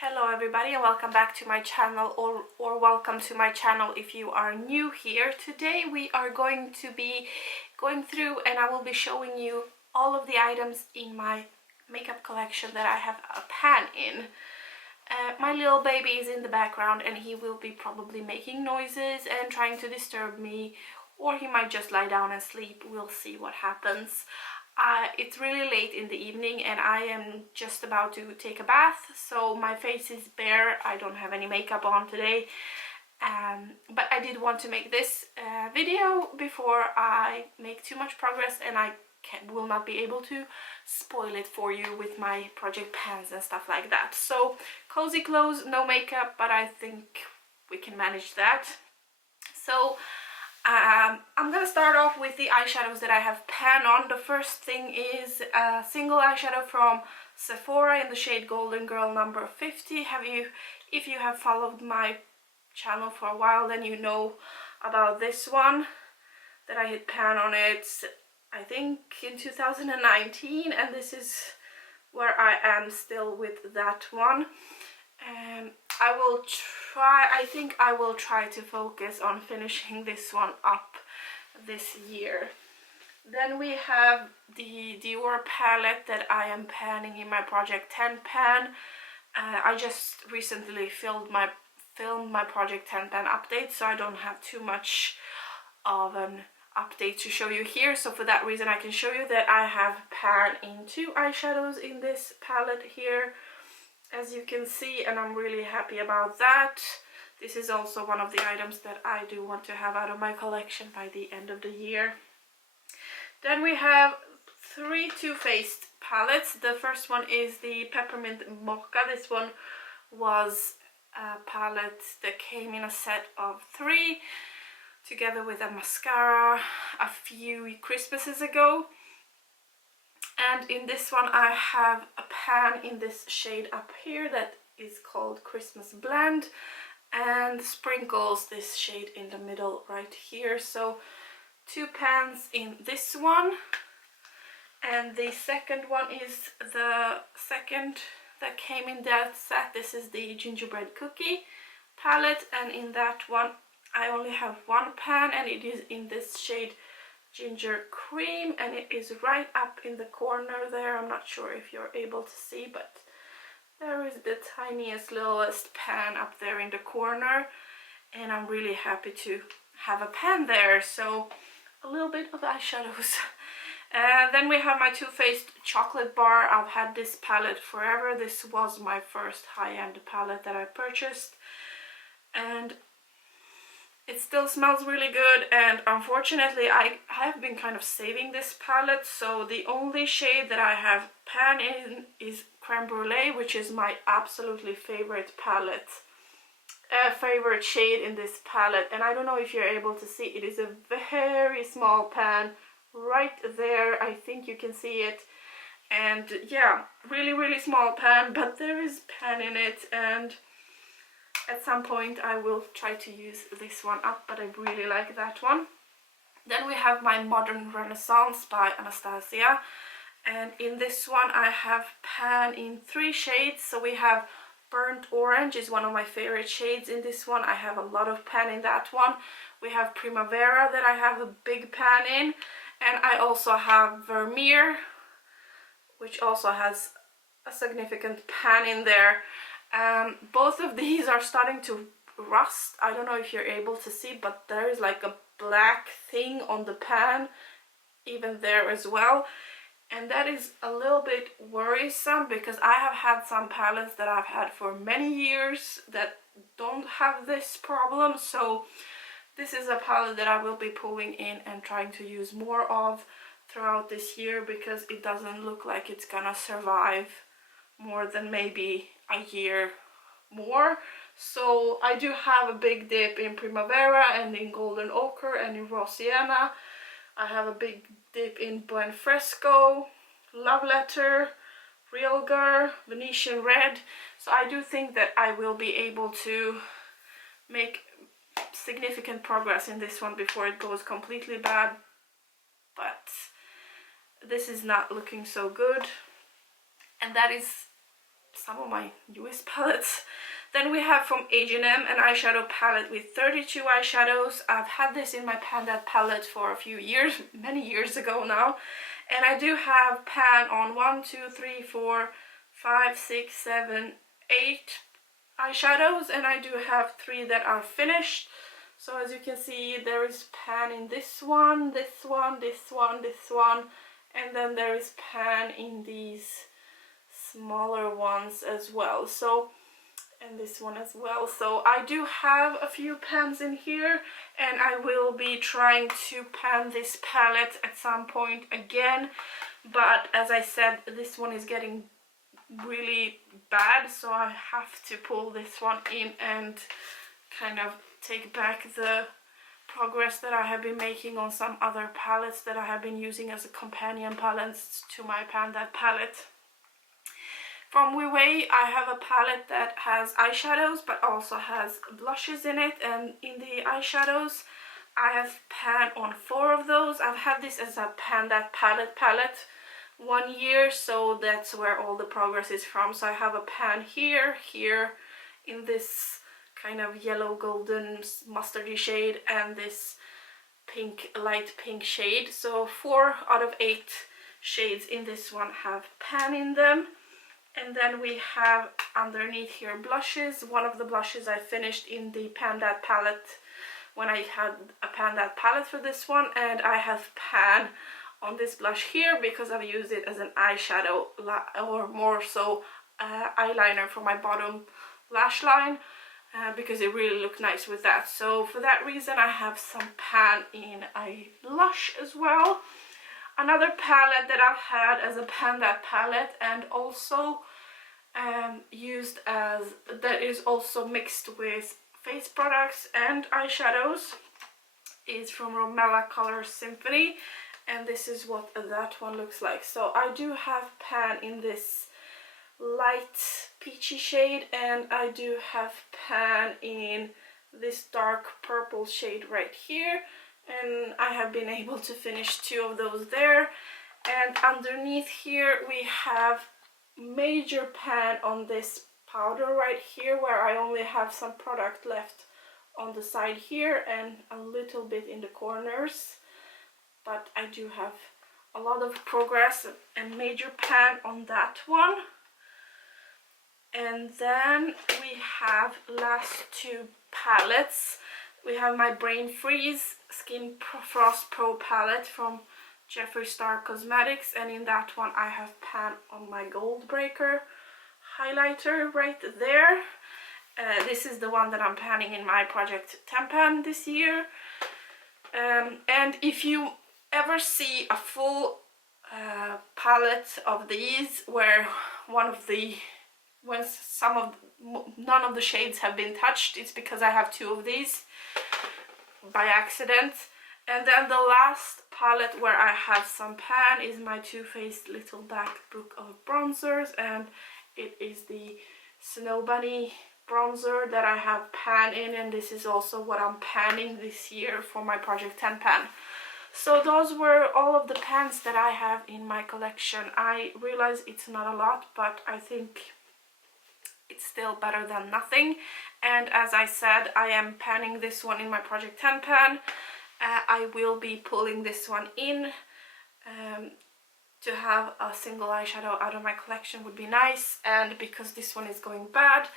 Hello everybody and welcome back to my channel or welcome to my channel if you are new here. Today we are going to be going through and I will be showing you all of the items in my makeup collection that I have a pan in. My little baby is in the background and he will be probably making noises and trying to disturb me, or he might just lie down and sleep. We'll see what happens. It's really late in the evening and I am just about to take a bath, so my face is bare. I don't have any makeup on today, but I did want to make this video before I make too much progress and I will not be able to spoil it for you with my project pans and stuff like that. So cozy clothes, no makeup, but I think we can manage that. So I'm gonna start off with the eyeshadows that I have pan on. The first thing is a single eyeshadow from Sephora in the shade Golden Girl number 50. If you have followed my channel for a while, then you know about this one, that I hit pan on it I think in 2019, and this is where I am still with that one. I think I will try to focus on finishing this one up this year. Then we have the Dior palette that I am panning in my Project 10 pan. I just recently filmed my Project 10 pan update, so I don't have too much of an update to show you here. So for that reason I can show you that I have pan in 2 eyeshadows in this palette here, as you can see, and I'm really happy about that. This is also one of the items that I do want to have out of my collection by the end of the year. Then we have 3 Too Faced palettes. The first one is the Peppermint Mocha. This one was a palette that came in a set of 3 together with a mascara a few Christmases ago. And in this one I have a pan in this shade up here that is called Christmas Blend, and sprinkles this shade in the middle right here. So 2 pans in this one, and the second one is the second that came in that set. This is the Gingerbread Cookie palette, and in that one I only have 1 pan, and it is in this shade Ginger Cream, and it is right up in the corner there. I'm not sure if you're able to see, but there is the tiniest littlest pan up there in the corner, and I'm really happy to have a pan there. So a little bit of eyeshadows. Then we have my Too Faced Chocolate Bar. I've had this palette forever. This was my first high-end palette that I purchased, and it still smells really good. And unfortunately I have been kind of saving this palette, so the only shade that I have pan in is Creme Brulee, which is my absolutely favorite favorite shade in this palette. And I don't know if you're able to see, it is a very small pan right there. I think you can see it, and yeah, really small pan, but there is pan in it, and at some point I will try to use this one up, but I really like that one. Then we have my Modern Renaissance by Anastasia, and in this one I have pan in 3 shades. So we have Burnt Orange, is one of my favorite shades in this one. I have a lot of pan in that one. We have Primavera that I have a big pan in, and I also have Vermeer, which also has a significant pan in there. Both of these are starting to rust. I don't know if you're able to see, but there is like a black thing on the pan even there as well, and that is a little bit worrisome because I have had some palettes that I've had for many years that don't have this problem. So this is a palette that I will be pulling in and trying to use more of throughout this year, because it doesn't look like it's gonna survive more than maybe a year more. So I do have a big dip in Primavera and in Golden Ochre and in Raw Sienna. I have a big dip in Buen Fresco, Love Letter, Real Girl, Venetian Red. So I do think that I will be able to make significant progress in this one before it goes completely bad, but this is not looking so good. And that is some of my newest palettes. Then we have from H&M an eyeshadow palette with 32 eyeshadows. I've had this in my Pan palette for a few years, many years ago now. And I do have pan on 1, 2, 3, 4, 5, 6, 7, 8 eyeshadows, and I do have 3 that are finished. So as you can see, there is pan in this one, this one, this one, this one, and then there is pan in these smaller ones as well. So, and this one as well. So I do have a few pans in here, and I will be trying to pan this palette at some point again. But as I said, this one is getting really bad, so I have to pull this one in and kind of take back the progress that I have been making on some other palettes that I have been using as a companion palettes to my Panda palette. From Wei I have a palette that has eyeshadows but also has blushes in it, and in the eyeshadows I have pan on 4 of those. I've had this as a Panda palette 1 year, so that's where all the progress is from. So I have a pan here, here in this kind of yellow golden mustardy shade, and this pink, light pink shade. So 4 out of 8 shades in this one have pan in them. And then we have underneath here blushes. One of the blushes I finished in the Panda palette when I had a Panda palette for this one, and I have pan on this blush here because I've used it as an eyeshadow or more so eyeliner for my bottom lash line, because it really looked nice with that. So for that reason I have some pan in a blush as well. Another palette that I've had as a Panda palette and also used as, that is also mixed with face products and eyeshadows, is from Romella Color Symphony, and this is what that one looks like. So I do have pan in this light peachy shade, and I do have pan in this dark purple shade right here, and I have been able to finish 2 of those there. And underneath here we have major pan on this powder right here, where I only have some product left on the side here and a little bit in the corners, but I do have a lot of progress and major pan on that one. And then we have last 2 palettes. We have my Brain Freeze Skin Frost Pro palette from Jeffree Star Cosmetics, and in that one I have pan on my Gold Breaker highlighter right there. This is the one that I'm panning in my Project 10 pan this year. And if you ever see a full palette of these where none of the shades have been touched, it's because I have 2 of these by accident. And then the last palette where I have some pan is my Too Faced Little Black Book of Bronzers, and it is the Snow Bunny bronzer that I have pan in, and this is also what I'm panning this year for my Project 10 pan. So those were all of the pans that I have in my collection. I realize it's not a lot, but I think it's still better than nothing. And as I said, I am panning this one in my Project 10 pan. I will be pulling this one in. To have a single eyeshadow out of my collection would be nice, and because this one is going bad,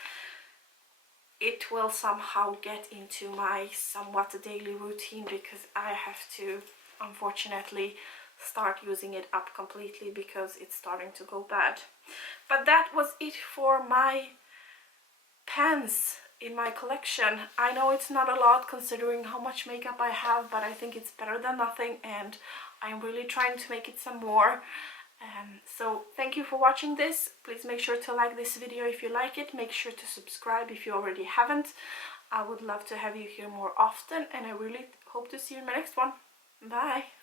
it will somehow get into my somewhat daily routine, because I have to unfortunately start using it up completely because it's starting to go bad. But that was it for my pans in my collection. I know it's not a lot considering how much makeup I have, but I think it's better than nothing, and I'm really trying to make it some more. So thank you for watching this. Please make sure to like this video if you like it. Make sure to subscribe if you already haven't. I would love to have you here more often, and I really hope to see you in my next one. Bye!